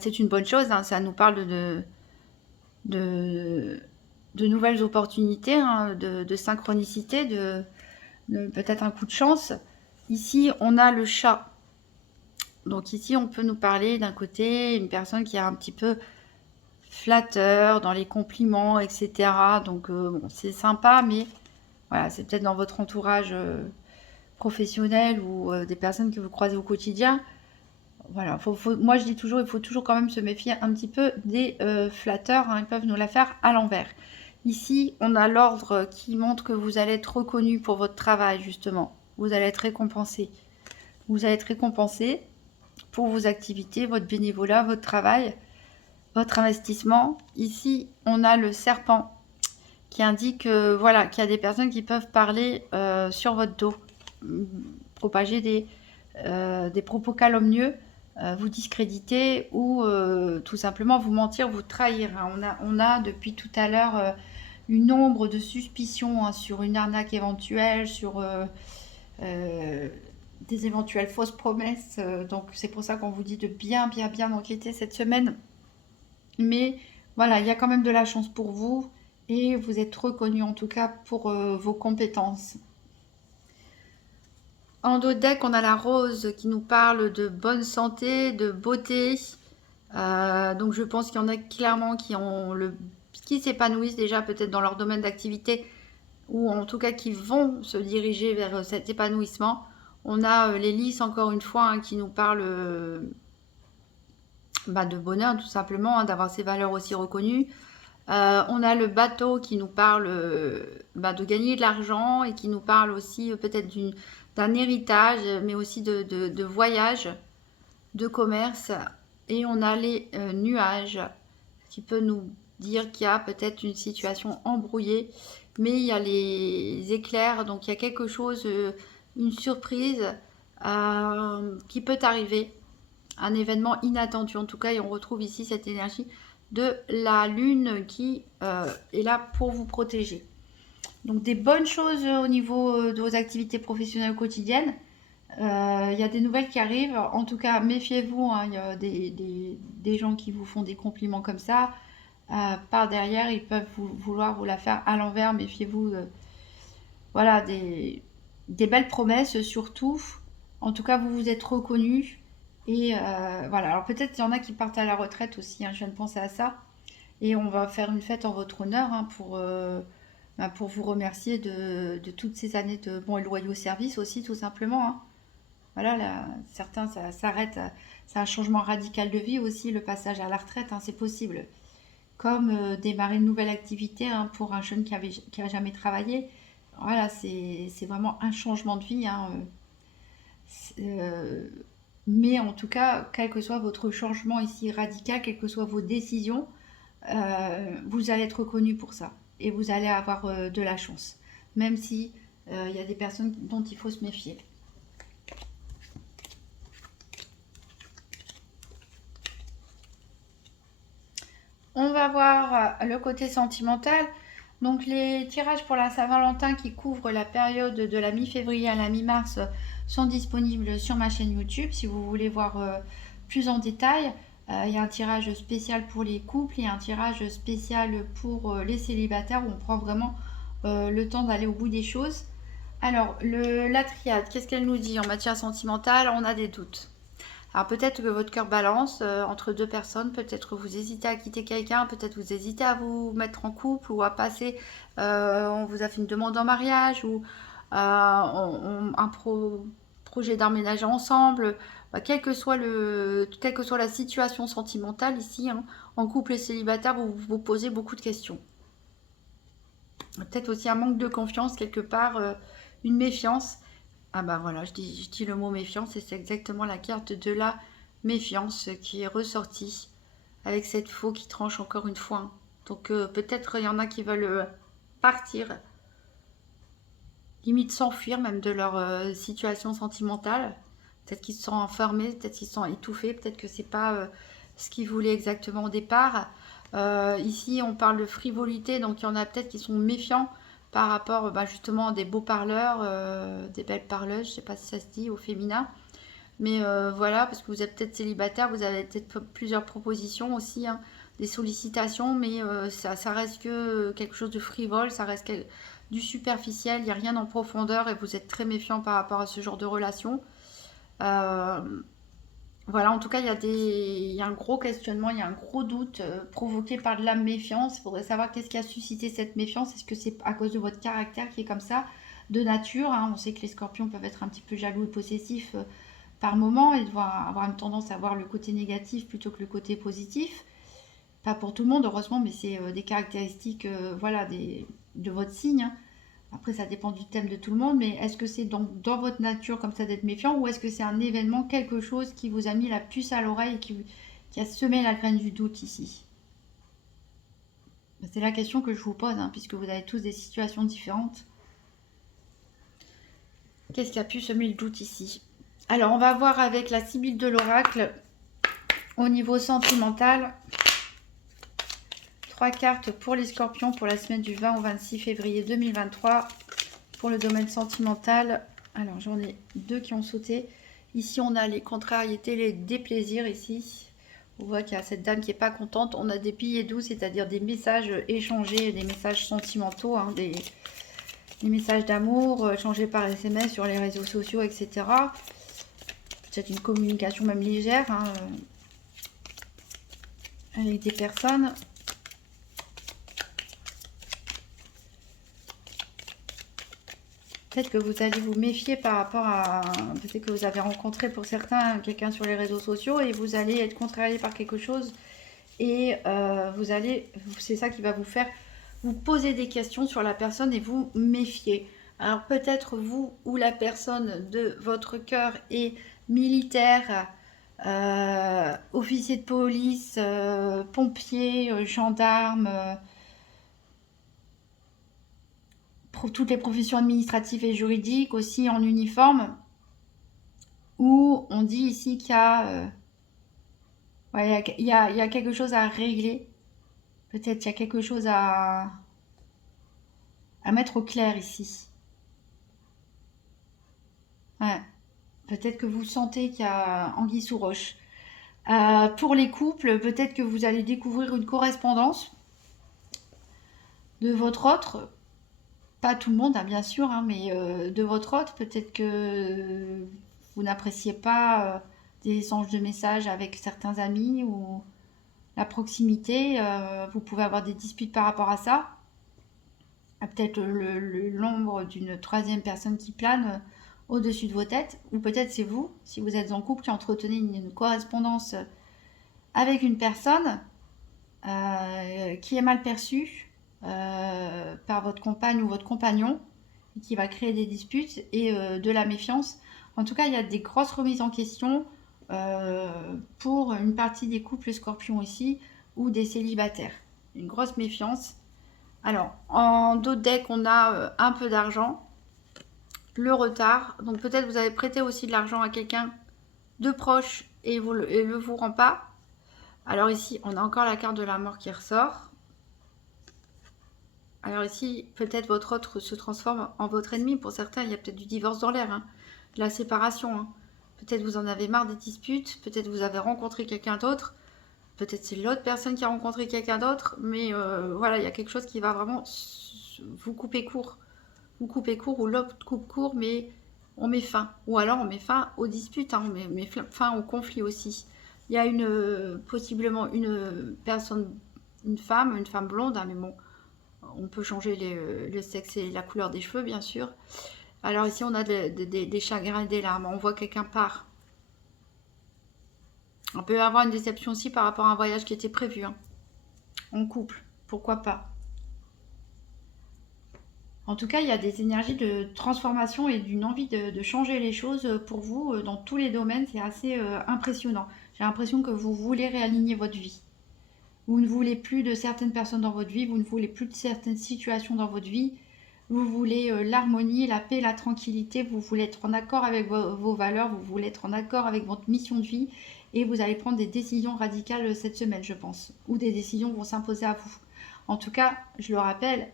c'est une bonne chose. Hein, ça nous parle de nouvelles opportunités, hein, de synchronicité, de peut-être un coup de chance. Ici, on a le chat. Donc ici, on peut nous parler d'un côté, une personne qui est un petit peu flatteur dans les compliments, etc. Donc bon, c'est sympa, mais voilà, c'est peut-être dans votre entourage professionnel ou des personnes que vous croisez au quotidien. Voilà, moi je dis toujours, il faut toujours quand même se méfier un petit peu des flatteurs, hein, ils peuvent nous la faire à l'envers. Ici, on a l'ordre qui montre que vous allez être reconnu pour votre travail, justement. Vous allez être récompensé. Vous allez être récompensé pour vos activités, votre bénévolat, votre travail, votre investissement. Ici, on a le serpent qui indique voilà, qu'il y a des personnes qui peuvent parler sur votre dos, propager des propos calomnieux, vous discréditer ou tout simplement vous mentir, vous trahir. Hein. On a depuis tout à l'heure une ombre de suspicion, hein, sur une arnaque éventuelle, sur des éventuelles fausses promesses. Donc c'est pour ça qu'on vous dit de bien enquêter cette semaine. Mais voilà, il y a quand même de la chance pour vous et vous êtes reconnu en tout cas pour vos compétences. En dos de deck, on a la rose qui nous parle de bonne santé, de beauté. Donc je pense qu'il y en a clairement qui s'épanouissent déjà peut-être dans leur domaine d'activité ou en tout cas qui vont se diriger vers cet épanouissement. On a les lys encore une fois, hein, qui nous parlent de bonheur tout simplement, hein, d'avoir ses valeurs aussi reconnues. On a le bateau qui nous parle de gagner de l'argent et qui nous parle aussi peut-être d'un héritage, mais aussi de voyage, de commerce. Et on a les nuages qui peut nous dire qu'il y a peut-être une situation embrouillée, mais il y a les éclairs, donc il y a quelque chose, une surprise qui peut arriver, un événement inattendu en tout cas, et on retrouve ici cette énergie de la lune qui est là pour vous protéger. Donc des bonnes choses au niveau de vos activités professionnelles quotidiennes. Il y a des nouvelles qui arrivent. En tout cas, méfiez-vous, hein, il y a des gens qui vous font des compliments comme ça. Par derrière, ils peuvent vouloir vous la faire à l'envers. Méfiez-vous. Voilà, des belles promesses surtout. En tout cas, vous vous êtes reconnu. Et voilà, alors peut-être qu'il y en a qui partent à la retraite aussi, hein, je viens de penser à ça. Et on va faire une fête en votre honneur, hein, pour vous remercier de toutes ces années de bons et loyaux services aussi, tout simplement. Hein. Voilà, là, certains, ça s'arrête. C'est un changement radical de vie aussi, le passage à la retraite, hein, c'est possible. Comme démarrer une nouvelle activité, hein, pour un jeune qui a jamais travaillé. Voilà, c'est vraiment un changement de vie. Hein, mais en tout cas, quel que soit votre changement ici radical, quelles que soient vos décisions, vous allez être reconnu pour ça. Et vous allez avoir de la chance. Même si il y a des personnes dont il faut se méfier. On va voir le côté sentimental. Donc les tirages pour la Saint-Valentin qui couvrent la période de la mi-février à la mi-mars sont disponibles sur ma chaîne YouTube si vous voulez voir plus en détail. Il y a un tirage spécial pour les couples et un tirage spécial pour les célibataires où on prend vraiment le temps d'aller au bout des choses. Alors, la triade, qu'est-ce qu'elle nous dit en matière sentimentale? On a des doutes. Alors peut-être que votre cœur balance entre deux personnes, peut-être que vous hésitez à quitter quelqu'un, peut-être que vous hésitez à vous mettre en couple ou à passer, on vous a fait une demande en mariage ou projet d'emménager ensemble. Quelle que soit la situation sentimentale ici, hein, en couple et célibataire, vous vous posez beaucoup de questions. Peut-être aussi un manque de confiance quelque part, une méfiance. Ah bah voilà, je dis le mot méfiance et c'est exactement la carte de la méfiance qui est ressortie avec cette faux qui tranche encore une fois. Donc peut-être il y en a qui veulent partir, limite s'enfuir même de leur situation sentimentale. Peut-être qu'ils se sont enfermés, peut-être qu'ils se sont étouffés, peut-être que c'est pas ce qu'ils voulaient exactement au départ. Ici on parle de frivolité, donc il y en a peut-être qui sont méfiants par rapport justement à des beaux parleurs, des belles parleuses, je ne sais pas si ça se dit au féminin. Mais voilà, parce que vous êtes peut-être célibataire, vous avez peut-être plusieurs propositions aussi, hein, des sollicitations, mais ça reste que quelque chose de frivole, ça reste du superficiel, il n'y a rien en profondeur et vous êtes très méfiant par rapport à ce genre de relation. Voilà, en tout cas, il y a un gros questionnement, il y a un gros doute provoqué par de la méfiance. Il faudrait savoir qu'est-ce qui a suscité cette méfiance. Est-ce que c'est à cause de votre caractère qui est comme ça, de nature, hein? On sait que les scorpions peuvent être un petit peu jaloux et possessifs par moment et avoir une tendance à voir le côté négatif plutôt que le côté positif. Pas pour tout le monde, heureusement, mais c'est des caractéristiques voilà, de votre signe, hein. Après, ça dépend du thème de tout le monde, mais est-ce que c'est dans votre nature comme ça d'être méfiant ou est-ce que c'est un événement, quelque chose qui vous a mis la puce à l'oreille et qui a semé la graine du doute ici? C'est la question que je vous pose, hein, puisque vous avez tous des situations différentes. Qu'est-ce qui a pu semer le doute ici? Alors, on va voir avec la Sibylle de l'oracle au niveau sentimental. 3 cartes pour les scorpions pour la semaine du 20 au 26 février 2023 pour le domaine sentimental. Alors j'en ai 2 qui ont sauté. Ici on a les contrariétés, les déplaisirs ici. On voit qu'il y a cette dame qui n'est pas contente. On a des billets doux, c'est-à-dire des messages échangés, des messages sentimentaux, hein, des messages d'amour échangés par SMS sur les réseaux sociaux, etc. Peut-être une communication même légère, hein, avec des personnes. Peut-être que vous allez vous méfier par rapport à... Peut-être que vous avez rencontré pour certains quelqu'un sur les réseaux sociaux et vous allez être contrarié par quelque chose. Et vous allez... C'est ça qui va vous faire vous poser des questions sur la personne et vous méfier. Alors peut-être vous ou la personne de votre cœur est militaire, officier de police, pompier, gendarme... toutes les professions administratives et juridiques, aussi en uniforme, où on dit ici qu'il y a, ouais, il y a quelque chose à régler. Peut-être qu'il y a quelque chose à mettre au clair ici. Ouais. Peut-être que vous sentez qu'il y a anguille sous roche. Pour les couples, peut-être que vous allez découvrir une correspondance de votre autre. Pas tout le monde, hein, bien sûr, hein, mais de votre autre. Peut-être que vous n'appréciez pas des échanges de messages avec certains amis ou la proximité. Vous pouvez avoir des disputes par rapport à ça. Peut-être l'ombre d'une troisième personne qui plane au-dessus de vos têtes. Ou peut-être c'est vous, si vous êtes en couple, qui entretenez une correspondance avec une personne qui est mal perçue par votre compagne ou votre compagnon, qui va créer des disputes et de la méfiance. En tout cas, il y a des grosses remises en question pour une partie des couples scorpions ici ou des célibataires. Une grosse méfiance. Alors, en dos de deck, on a un peu d'argent, le retard. Donc peut-être vous avez prêté aussi de l'argent à quelqu'un de proche et il ne vous rend pas. Alors ici, on a encore la carte de la mort qui ressort. Alors ici, peut-être votre autre se transforme en votre ennemi. Pour certains, il y a peut-être du divorce dans l'air, hein, de la séparation. Hein. Peut-être vous en avez marre des disputes, peut-être vous avez rencontré quelqu'un d'autre, peut-être c'est l'autre personne qui a rencontré quelqu'un d'autre, mais voilà, il y a quelque chose qui va vraiment vous couper court. Vous coupez court ou l'autre coupe court, mais on met fin. Ou alors on met fin aux disputes, hein, on met fin au conflit aussi. Il y a possiblement une personne, une femme blonde, hein, mais bon, on peut changer le sexe et la couleur des cheveux, bien sûr. Alors ici, on a des chagrins et des larmes. On voit quelqu'un part. On peut avoir une déception aussi par rapport à un voyage qui était prévu, hein, en couple. Pourquoi pas? En tout cas, il y a des énergies de transformation et d'une envie de changer les choses pour vous dans tous les domaines. C'est assez impressionnant. J'ai l'impression que vous voulez réaligner votre vie. Vous ne voulez plus de certaines personnes dans votre vie, vous ne voulez plus de certaines situations dans votre vie. Vous voulez l'harmonie, la paix, la tranquillité, vous voulez être en accord avec vos valeurs, vous voulez être en accord avec votre mission de vie et vous allez prendre des décisions radicales cette semaine, je pense. Ou des décisions vont s'imposer à vous. En tout cas, je le rappelle,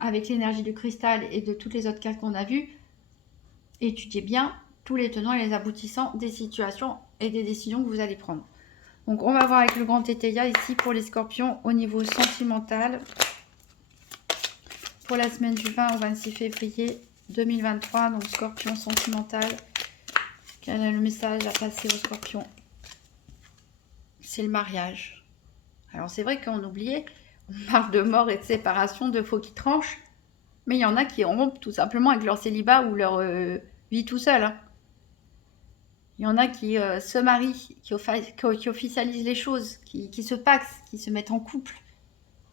avec l'énergie du cristal et de toutes les autres cartes qu'on a vues, étudiez bien tous les tenants et les aboutissants des situations et des décisions que vous allez prendre. Donc on va voir avec le grand Tétéia ici pour les scorpions au niveau sentimental pour la semaine du 20 au 26 février 2023. Donc scorpion sentimental, Quel est le message à passer aux scorpions? C'est le mariage. Alors c'est vrai qu'on oubliait, on parle de mort et de séparation, de faux qui tranchent, mais il y en a qui rompent tout simplement avec leur célibat ou leur vie tout seul. Hein. Il y en a qui se marient, qui officialisent les choses, qui se paxent, qui se mettent en couple.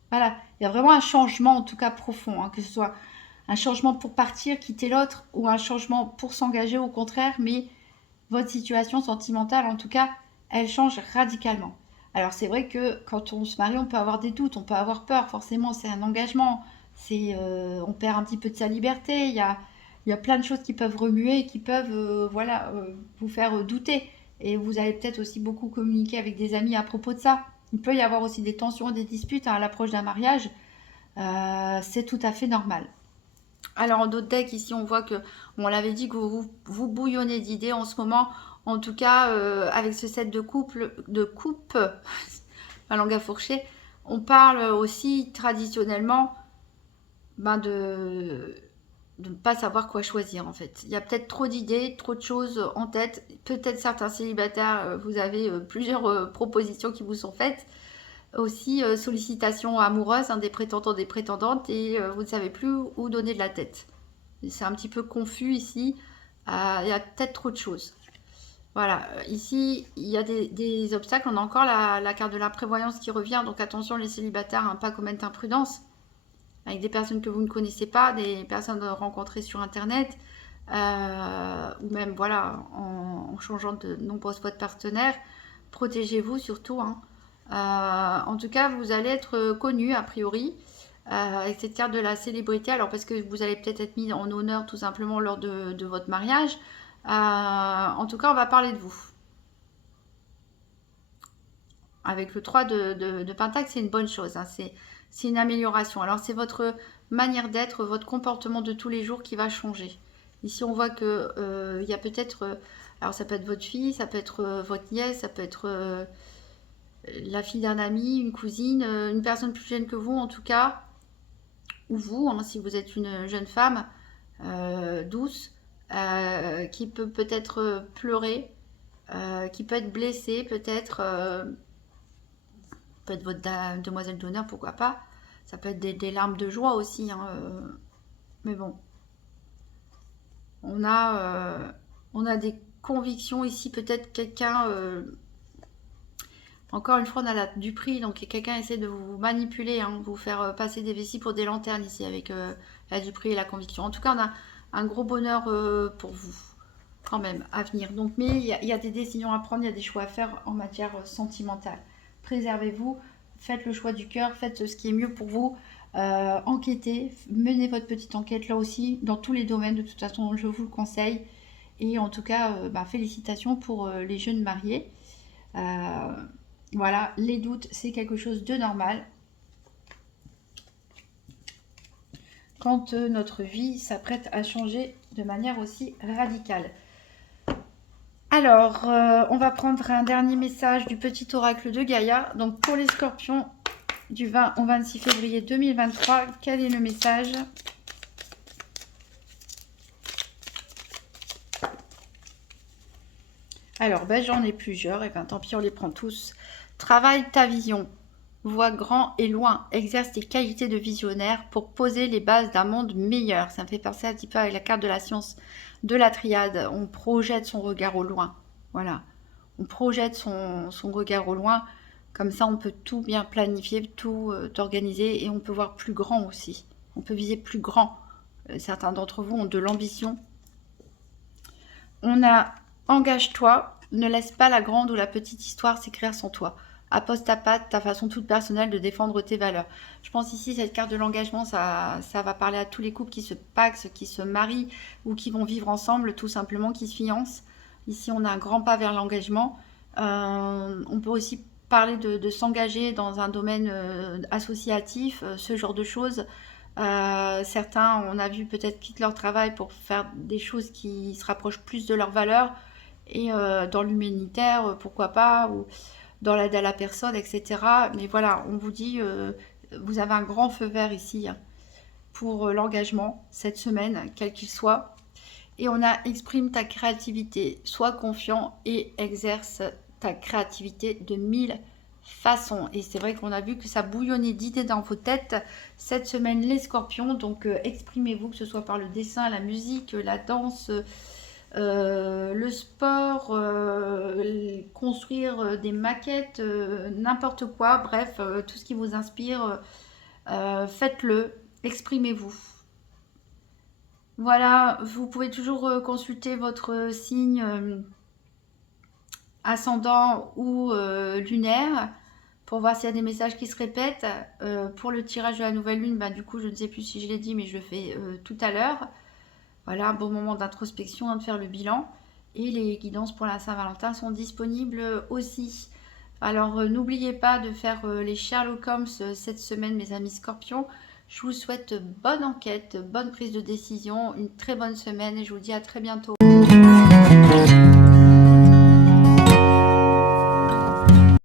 Voilà, il y a vraiment un changement en tout cas profond, hein, que ce soit un changement pour partir, quitter l'autre, ou un changement pour s'engager au contraire, mais votre situation sentimentale en tout cas, elle change radicalement. Alors c'est vrai que quand on se marie, on peut avoir des doutes, on peut avoir peur, forcément c'est un engagement, on perd un petit peu de sa liberté, il y a plein de choses qui peuvent remuer, qui peuvent vous faire douter. Et vous allez peut-être aussi beaucoup communiquer avec des amis à propos de ça. Il peut y avoir aussi des tensions, des disputes, hein, à l'approche d'un mariage. C'est tout à fait normal. Alors en d'autres decks, ici, on voit que, on l'avait dit, que vous bouillonnez d'idées en ce moment. En tout cas, avec ce set de coupe, ma langue à fourcher, on parle aussi traditionnellement de ne pas savoir quoi choisir en fait. Il y a peut-être trop d'idées, trop de choses en tête. Peut-être certains célibataires, vous avez plusieurs propositions qui vous sont faites. Aussi sollicitations amoureuses, hein, des prétendants, des prétendantes, et vous ne savez plus où donner de la tête. C'est un petit peu confus ici. Il y a peut-être trop de choses. Voilà, ici, il y a des obstacles. On a encore la carte de l'imprévoyance qui revient. Donc attention les célibataires, hein, pas commettre imprudence. Avec des personnes que vous ne connaissez pas, des personnes rencontrées sur Internet, ou même voilà, en changeant de nombreuses fois de partenaires. Protégez-vous surtout. Hein. En tout cas, vous allez être connu a priori avec cette carte de la célébrité. Alors parce que vous allez peut-être être mis en honneur tout simplement lors de votre mariage. En tout cas, on va parler de vous. Avec le 3 de Pentacle, c'est une bonne chose. Hein. C'est une amélioration. Alors c'est votre manière d'être, votre comportement de tous les jours qui va changer. Ici, on voit que il y a peut-être... alors ça peut être votre fille, ça peut être votre nièce, ça peut être la fille d'un ami, une cousine, une personne plus jeune que vous en tout cas, ou vous, hein, si vous êtes une jeune femme douce, qui peut peut-être pleurer, qui peut être blessée, peut-être votre demoiselle d'honneur, pourquoi pas. Ça peut être des larmes de joie aussi, hein, mais bon. On a des convictions ici, peut-être quelqu'un... encore une fois, on a du prix, donc quelqu'un essaie de vous manipuler, hein, vous faire passer des vessies pour des lanternes ici, avec la du prix et la conviction. En tout cas, on a un gros bonheur pour vous, quand même, à venir. Donc, mais il y a des décisions à prendre, il y a des choix à faire en matière sentimentale. Préservez-vous, faites le choix du cœur, faites ce qui est mieux pour vous. Enquêtez, menez votre petite enquête là aussi, dans tous les domaines, de toute façon, je vous le conseille. Et en tout cas, félicitations pour les jeunes mariés. Voilà, les doutes, c'est quelque chose de normal. Quand notre vie s'apprête à changer de manière aussi radicale. Alors, on va prendre un dernier message du petit oracle de Gaïa. Donc, pour les scorpions, du 20 au 26 février 2023, quel est le message? Alors, j'en ai plusieurs, et tant pis, on les prend tous. Travaille ta vision. Vois grand et loin, exerce tes qualités de visionnaire pour poser les bases d'un monde meilleur. Ça me fait penser un petit peu avec la carte de la science de la triade. On projette son regard au loin. Voilà. On projette son regard au loin. Comme ça, on peut tout bien planifier, tout organiser et on peut voir plus grand aussi. On peut viser plus grand. Certains d'entre vous ont de l'ambition. On a engage-toi, ne laisse pas la grande ou la petite histoire s'écrire sans toi. Appose ta patte, ta façon toute personnelle de défendre tes valeurs. Je pense ici, cette carte de l'engagement, ça va parler à tous les couples qui se paxent, qui se marient ou qui vont vivre ensemble, tout simplement, qui se fiancent. Ici, on a un grand pas vers l'engagement. On peut aussi parler de s'engager dans un domaine associatif, ce genre de choses. Certains, on a vu, peut-être quittent leur travail pour faire des choses qui se rapprochent plus de leurs valeurs. Et dans l'humanitaire, pourquoi pas, ou dans l'aide à la personne, etc. Mais voilà, on vous dit, vous avez un grand feu vert ici, hein, pour l'engagement cette semaine, quel qu'il soit. Et on a exprime ta créativité, sois confiant et exerce ta créativité de 1000 façons. Et c'est vrai qu'on a vu que ça bouillonnait d'idées dans vos têtes cette semaine, les scorpions. Donc exprimez-vous, que ce soit par le dessin, la musique, la danse, le sport, construire des maquettes, n'importe quoi. Bref, tout ce qui vous inspire, faites-le, exprimez-vous. Voilà, vous pouvez toujours consulter votre signe ascendant ou lunaire pour voir s'il y a des messages qui se répètent. Pour le tirage de la nouvelle lune, bah, du coup, je ne sais plus si je l'ai dit, mais je le fais tout à l'heure. Voilà, un bon moment d'introspection, hein, de faire le bilan. Et les guidances pour la Saint-Valentin sont disponibles aussi. Alors, n'oubliez pas de faire les Sherlock Holmes cette semaine, mes amis scorpions. Je vous souhaite bonne enquête, bonne prise de décision, une très bonne semaine et je vous dis à très bientôt.